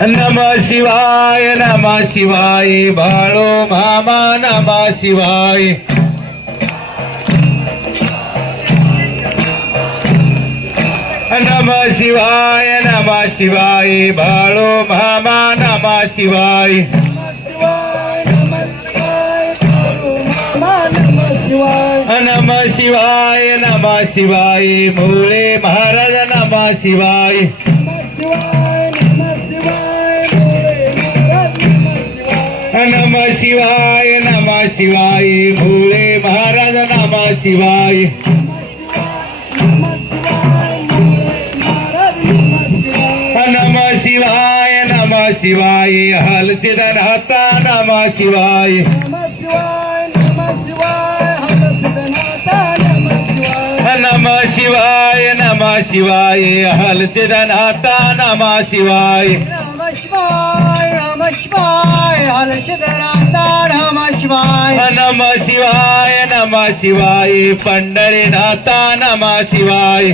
नम शिवाय नम शिवाय बाळो मामा नम शिवाय. नम शिवाय नम शिवाय बाळो मामा नम शिवाय. नम शिवाय नम शिवाय मुळे महाराज नम शिवाय. शिवाय नम शिवाय भोले महाराज नम शिवाय. नम शिवाय नम शिवाय हलचित राहता नम शिवाय. नम शिवाय नम शिवाय हलचित राहता नम शिवाय नम शिवाय नम शिवाय पंढरीनाथा नम शिवाय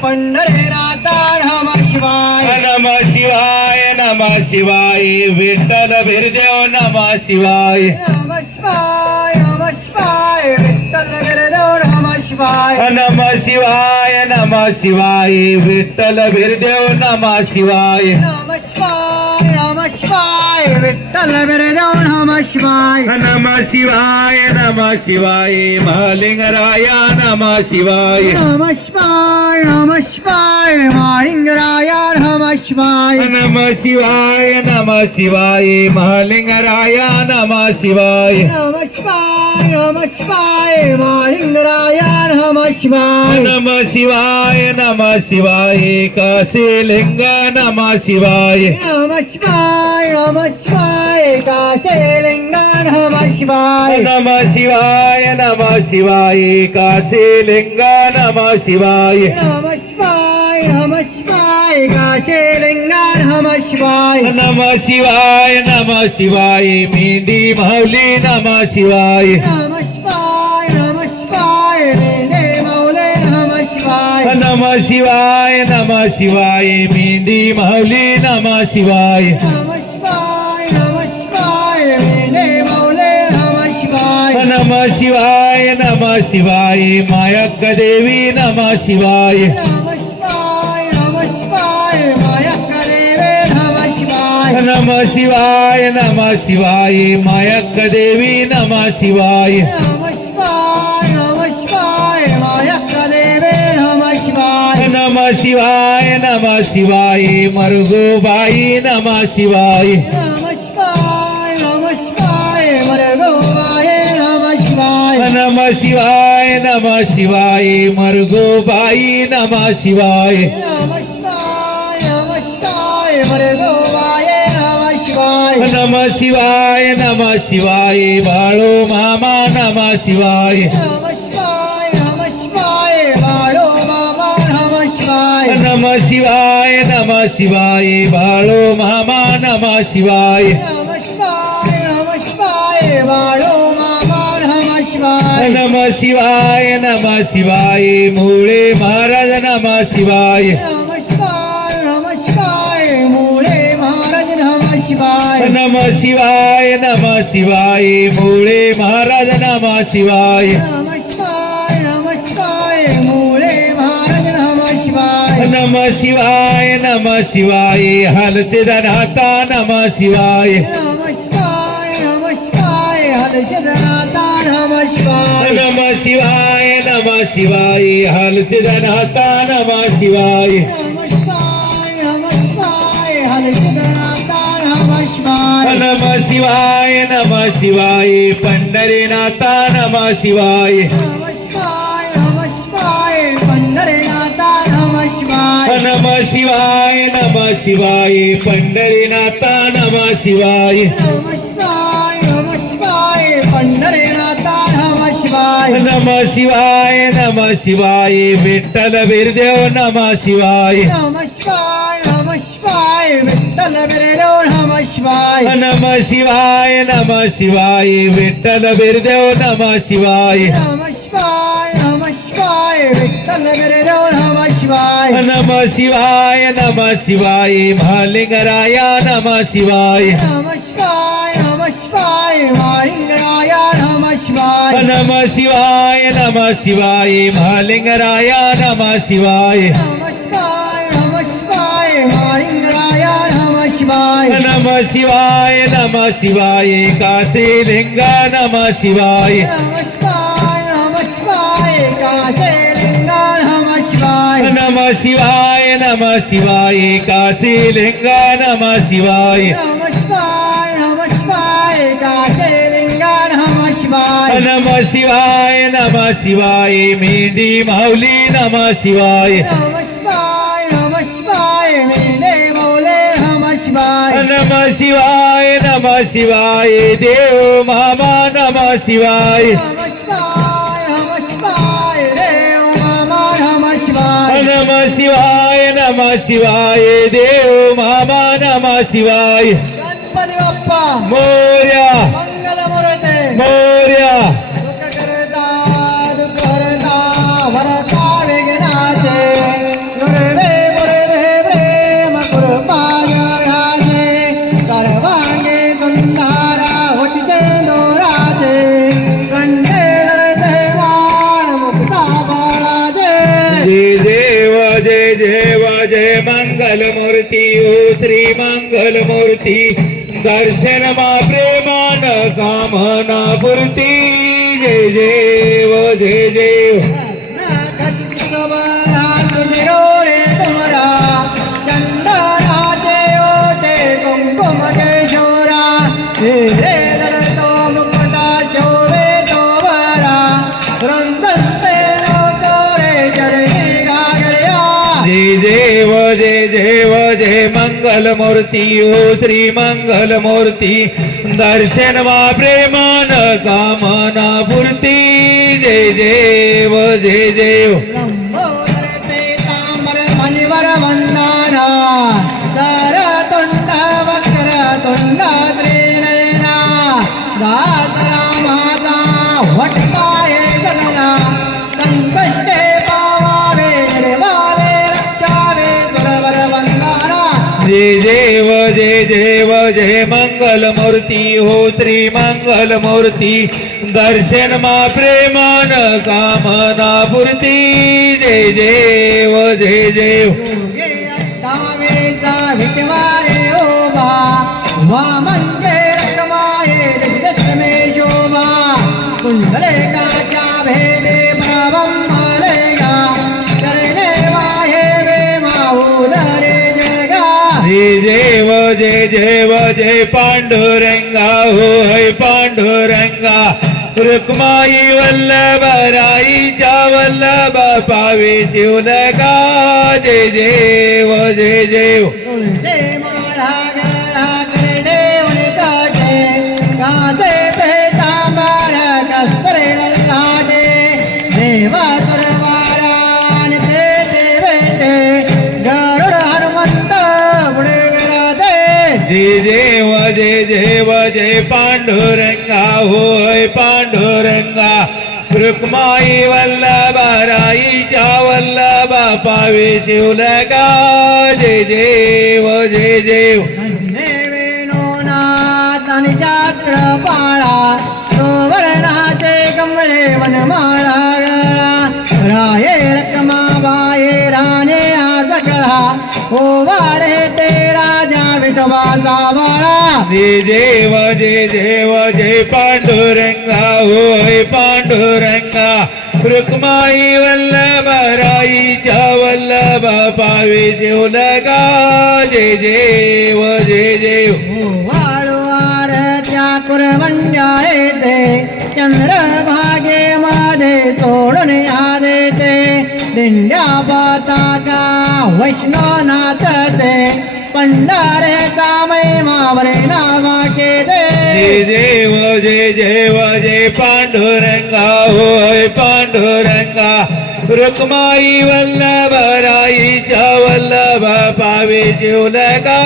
पंढरीनाथा नम शिवाय नम शिवाय नम शिवाय विठ्ठल बिरदेव नम शिवाय नम शिवाय नम नम शिवाय नम शिवाय नम शिवाय विठ्ठल बिरदेव नम शिवाय नम शिवाय नम शिवाय विठ्ठल गिरदेव नम शिवाय नम शिवाय नम शिवाय महालिंगराया नम शिवाय नम शिवाय नम शिवाय माळिंगराया नम शिवाय नम शिवाय नम शिवाय महालिंगराया नम शिवाय नम शिवाय नम शिवाय माळिंगराया नम शिवाय नम शिवाय नम शिवाय काशीलिंग नम शिवाय नम शिवाय नम शिवाय काशलिंग नम शिवाय नम शिवाय नम शिवाय काशीलिंग नम शिवाय नम शिवाय काशलिंग नम शिवाय नम शिवाय नम शिवाय मेंढी माऊली नम शिवाय नम शिवाय नम शिवाय वेणे मौले नम शिवाय नम शिवाय नम शिवाय मेंढी माऊली नम शिवाय नम शिवाय नम शिवाय वेणे मौले नम शिवाय नम शिवाय नम शिवाय मायक्क देवी नम शिवाय शिवाय नम शिवाय नम शिवाय मायक्क देवी नम शिवाय नम शिवाय नम शिवाय माया करे नम शिवाय नम शिवाय नम शिवाय मरुगोबाई नम शिवाय नम शिवाय नम शिवाय. बाळो मामा नम शिवाय. नम शिवाय नम शिवाय बाळो मामा नम शिवाय. नम शिवाय नम शिवाय बाळो मामा शिवाय नम शिवाय नम शिवाय. मुळे महाराज नम शिवाय. नम शिवाय नम शिवाय मुळे महाराज नम शिवाय. नम शिवाय. नम शिवाय हलते धनाता नम शिवाय नम शिवाय पंढरीनाथा नम शिवाय. नम शिवाय. नम शिवाय पंढरीनाथा नम शिवाय. नम शिवाय. नम शिवाय विठ्ठल बिरदेव नम शिवाय. नम शिवाय नम शिवाय विठ्ठल बिरदेव नम शिवाय नम शिवाय नम शिवाय विठ्ठल बिरदेव नम शिवाय नम शिवाय नम शिवाय विठ्ठल बिरदेव नम शिवाय नम शिवाय शिवाय नम शिवाय काशीलिंग नम शिवाय। नम शिवाय। नम शिवाय काशेलिंग नम शिवाय। नम शिवाय। नम शिवाय काशीलिंग नम शिवाय। नम शिवाय नम शिवाय देव मामा नम शिवाय नम शिवाय नम शिवाय देव मामा नम शिवाय नम शिवाय मूर्ती ओ श्री मंगल मूर्ती दर्शन मा प्रेमान कामना पूर्ती. जय देव जय देव जय. मूर्ती ओ श्री मंगल मूर्ती दर्शन वा प्रेमान कामना पूर्ती जय देव जय देव मूर्ती दर्शन मा प्रेमान कामना पूर्ती जय देव जय देव कुंडले काच्या भेदे भावं मलेगा करणे वाहे वे माऊदरे जगा. जय देव जय देव जय पांडुरंगा हो. रुक्माई वल्लभ वल्लभ पावे शिवलगा जय देव जय देव तुळसे जय देव जय देव जय पांडुरंगा रुक्माई वल्लभ राईच्या वल्लभ पावे शिवलगा. जय देव जय देव वेणोनाथानि चात्र पाळा. सोवर्णाचे कमळे वनमाळा गळा. राये रकमा बाये राणे आजकळा ओ हो वाडे ते राजा विठोबा जय देव जय देव जय पांडुरंगा होय पांडुरंगा. रुक्माई वल्लभ राईच्या वल्लभ पावे शिवलगा जय देव जय देव. वाळवार त्या कुरवंजा येते. चंद्रभागे मध्ये सोडून आले ते. दिंड्या पताका वैष्णवनाथ ते. पंढारे कामय मावरे नावाचे जय ते देव जय देव जय पांडुरंगा होय पांडुरंगा. रुक्माई वल्लभ राईच्या वल्लभ पावे शिवलगा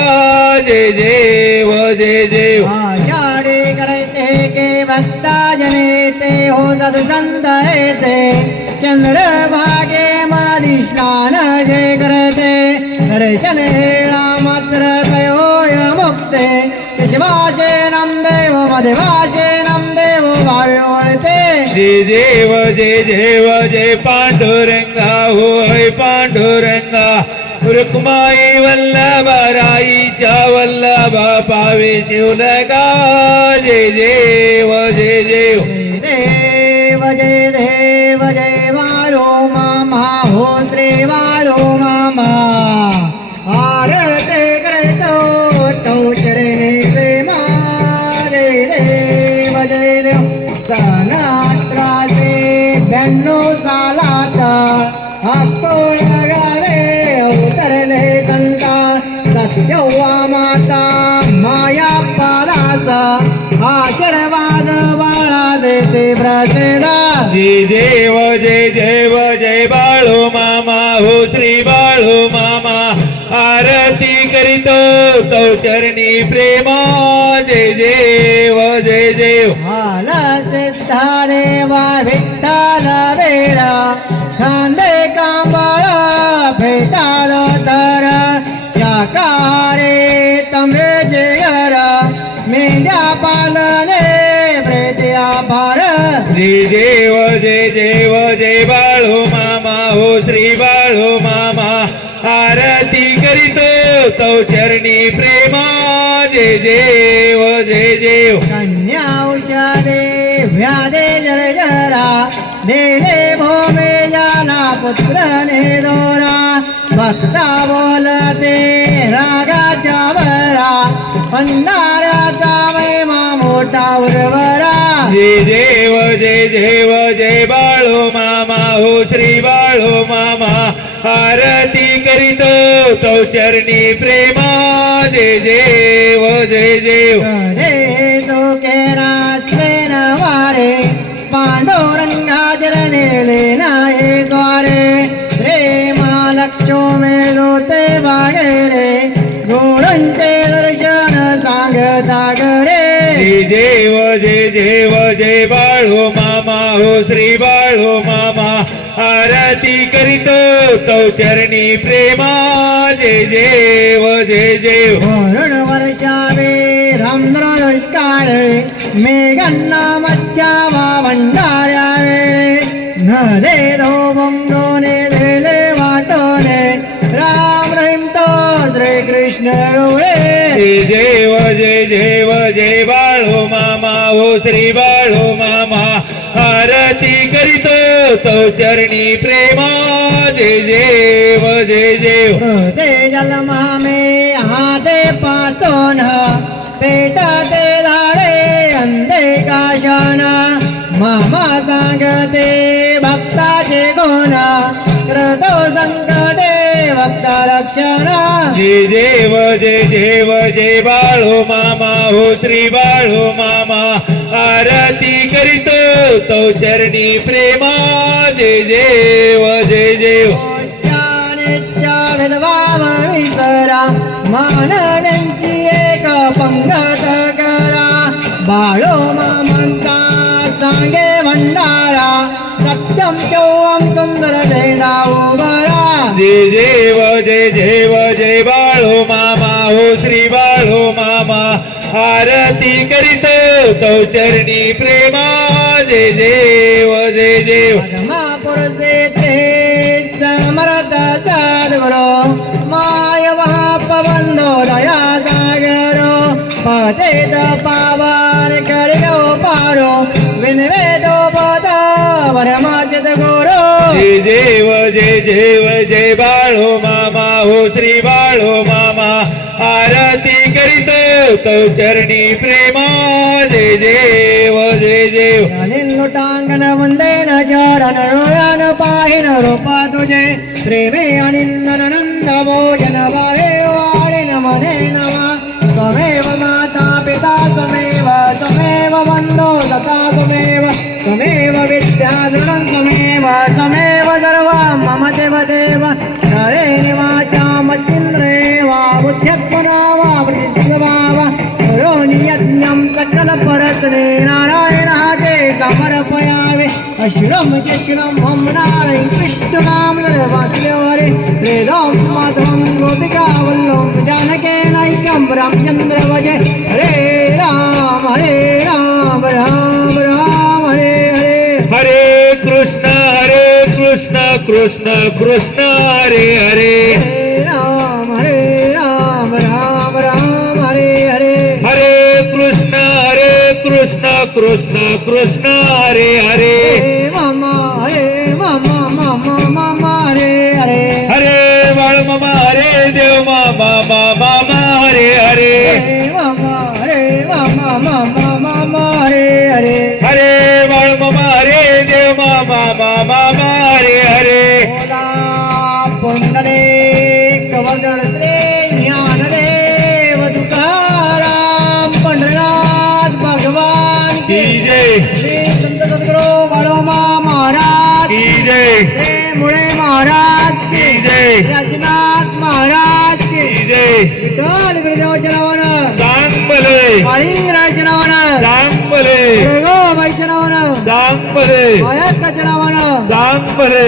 जय देव जय देव. आषाढी करायचे के भक्ता जने ते हो सदसंत ते. चंद्रभागे मध्ये स्नान जे करते. देवाचे मधवाचे नामदेव भावे वळते जय देव जय देव जय पांडुरंगा होय पांडुरंगा. रुक्माई वल्लभा राईच्या वल्लभा पावे शिवलगा. जय देव जय देव जय देव जय देव जय बाळू मामा हो श्री बाळू मामा. आरती करीतो तो चरणी प्रेमा. जय देव जय देव. मला सिद्धा देवा विठ्ठल वेळा. खांदे कांबळ भेटाल तर. कारे तमे जयर. मेंढ्या पालने प्रेत्या फार जय देव जय देव जय बाळू मामा हो श्री बाळू मामा. आरती करीतो तो चरणी प्रेमा. जय देव जय देव. कन्या औषधे व्याधे जर जरा. देले भोमे जाला पुत्र ने दोरा भक्ता बोलते रागाच्या वरा. भंडाराचा महिमा मोठा उर्वरा. जय देव जय देव जय बाळो मामा हो श्री बाळो मामा. आरती करीत चौचरणी प्रेमा. जय देव जय देव. श्री बाळू मामा आरती करीतो तो चरणी प्रेमा. जय देव जय देव वरुण वर्षावे रामद्र दुष्काळे मेघांना मच्छावा भंडाऱ्यावे न दे दो बंगोने दिले वाटोने राम रहीम तो श्री कृष्ण गवळे जय देव जय देव जय बाळू मामा हो श्री आरती करीतो तो चरणी प्रेमा जय देव जय देव. ते जलमा मे हाते पातोन पेटा ते धाडे अंधे काशन. मामा सांगते भक्ताचे गुण कृतो संकटे भक्ता रक्षण. जय देव जय देव जय बाळू मामा हो श्री बाळू मामा. आरती करीतो तो चरणी प्रेमा जय देव जय देव. विसरा मानण्यांची एक पंगत करा. बाळो मामंता सांगे भंडारा सत्यम चौवम सुंदर देना उभरा. जय देव जय देव जय बाळू मामा हो श्री बाळू मामा. आरती करीतो तो चरणी प्रेमा जय देव जय देव. पद्मापुरसे ते समर्थ सद्गुरो माय पवंदो दया सागरो पतेत पावन करियो पारो विनवेदो पद परमाचित गुरो. जय देव जय देव जय बाळू मामा हो श्री बाळू मामा आरती करीतो तो चरणी प्रेमा जय देव जय देव लुटांगण वंदेन चरण रोयान पाहिन रूपा तुझे प्रेमे अनिंदन नंद भोजन అశ్వరామ చక్రం హం నారాయణ కృష్ణ రామ వాసుదేవరే. వేదం మాధవం గోపికా వల్లం జానకే నాయకం రామచంద్ర వజే. హరే రామ హరే రామ రామ రామ హరే హరే. హరే కృష్ణ హరే కృష్ణ కృష్ణ కృష్ణ హరే హరే. कृष्ण कृष्ण कृष्ण हरे हरे हरे मामा हरे मामा मामा मामा हरे हरे हरे बाळ मामा हरे देव પરે. દાન પરે.